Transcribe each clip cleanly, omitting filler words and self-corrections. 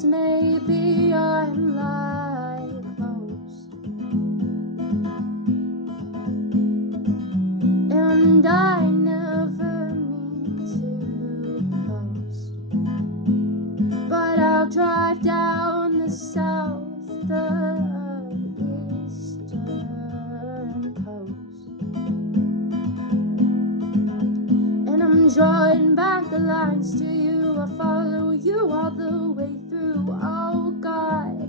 else, maybe I'm like most. And I never mean to boast, but I'll drive down the south, the eastern coast, and I'm drawing back the lines to you. I follow you all the way through. Oh God,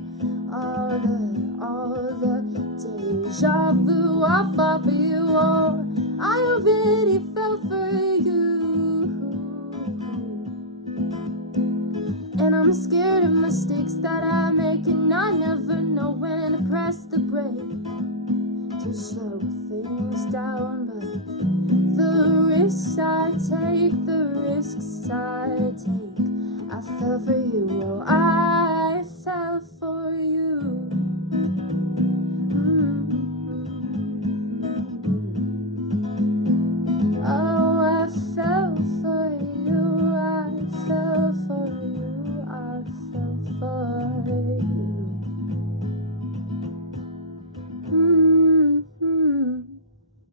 all the deja vu. I fall for you. Oh, I already fell for you, and I'm scared of mistakes that I make, and I never know when to press the brake to slow things down. But the risks I take, the risks I take, I fell for you. Oh, I fell for